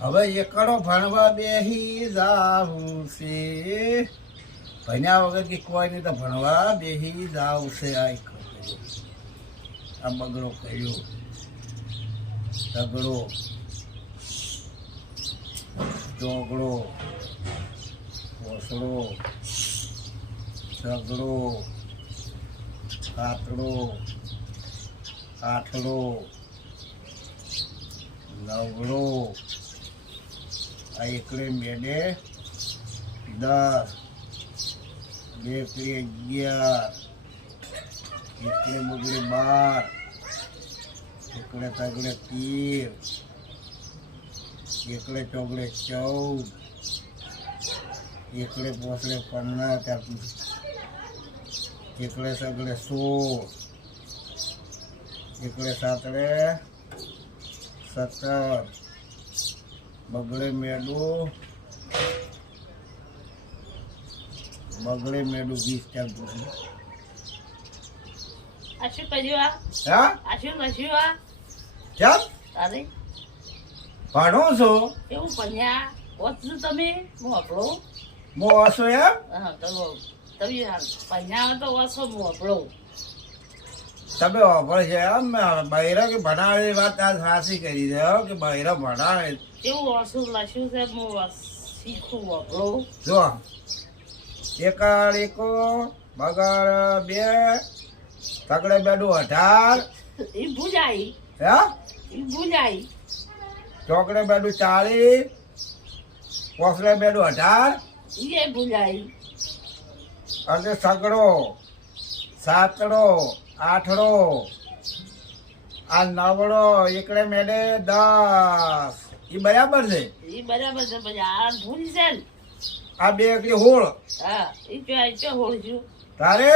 હવે એકડો ભણવા બેહી જાવું છે. ભણ્યા વગર કે કોઈ નહીં તો ભણવા બેહી જાવું છે. આ બગડો કર્યો તગડો ચોગડો ઓસડો સગડો કાતડો આઠડો નવડો આ એકડે મેડે 10 બે એકડે 11 એકડે બગડે 12 એકડે તગડે 13 એકડે ચોગડે 14 એકડે પોસડે 15 એકડે સગડે 16 એકડે સાતડે 17 બગડે મેડું 20 ચાલતું છે. આ શું કર્યું? હા આ શું કર્યું? ચાલ તારે ભણો છો કેવું પન્યા ઓછું તમે મોકલો. મોસો એમ હા ચલો તમે પન્યા તો ઓછો મોકલો. તમે વાપર છે એમ બૈરા કે ભણાવે વાત આ સાચી કરી દે કે બૈરા ભણાવે કેવું ઓછું લખ્યું છે હું શીખું મોકલો. જો એકડ એકો બગડ 2 તગડે બેડું 18 એ ભૂજાઈ હે એ ભૂજાઈ ચોકડે બેડું 40 પોસડે બેડું 18 એ ભૂજાઈ અને સગડો સાતડો આઠડો આ નવડો એકડે મેડે 10 એ બરાબર છે. એ બરાબર છે પછી આ ભૂલ છે ને. આ બે એકડી હોળ હા એ ચો હોળશું તારે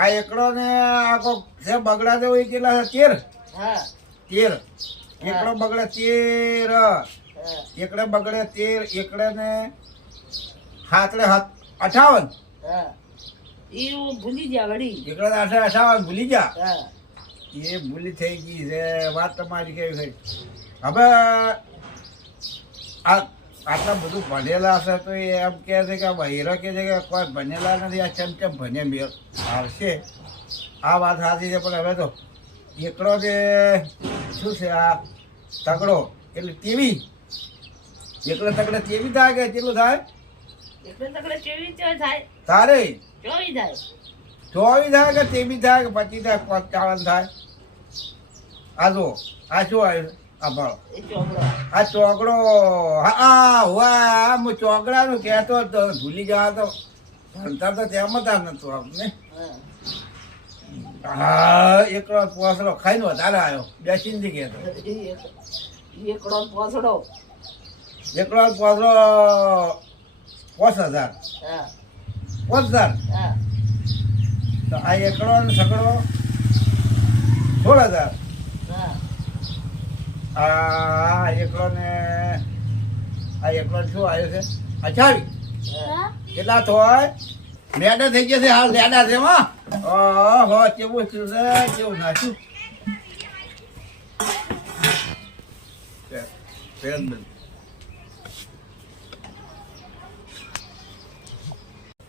આ એકડો ને આખો છે બગડા દેવો એ કેટલા છે 13 હા 13 એકડો બગડે 13 હા એકડે બગડે 13 એકડે ને હાથડે 58 હા એ ભૂલી ગયા વળી. એકડે 58 ભૂલી જા હા એ ભૂલી થઈ ગઈ છે વાત તમારી કેવી થઈ. હવે આટલા બધું ભણેલા હશે તો એ એમ કહે છે કે બહેરો કહે છે કે કોઈ ભણેલા નથી આ ચમચમ ભણે મેળ આવશે. આ વાત સાચી છે પણ હવે તો એકડો જે શું છે આ તગડો એટલે તેવી એકડે તગડે તેવી થાય કે કેટલું થાય એટલે તકડે કેવી થાય તારે ચોવી થાય 24 થાય કે તેવી થાય કે 25 થાય 55 થાય. આ જો આ શું આવ્યું આ ભાવ એ ચોપડો આ ચોકડો હા વાહ હું ચોકડાનું કહેતો હતો ભૂલી ગયા તો ભણતા તો તેમ જ નતું આપને. હા હા એકડો પોસડો ખાઈને વધારે આવ્યો બેસીને જ કહેતો એકડો પોસડો એકડો પોસડો 5000 હા 5000 હા તો આ એકડો ને સકડો 16000 હા આ એકડો ને આ એકડો શું આવ્યો છે 28 હા કેટલા થાય લેડા થઈ જશે હાલ લેડા છે એમાં ઓહો કેવું થયું છે કેવું નાખ્યું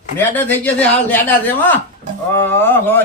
લેડા થઈ જશે હાલ લેડા છે એમાં ઓહો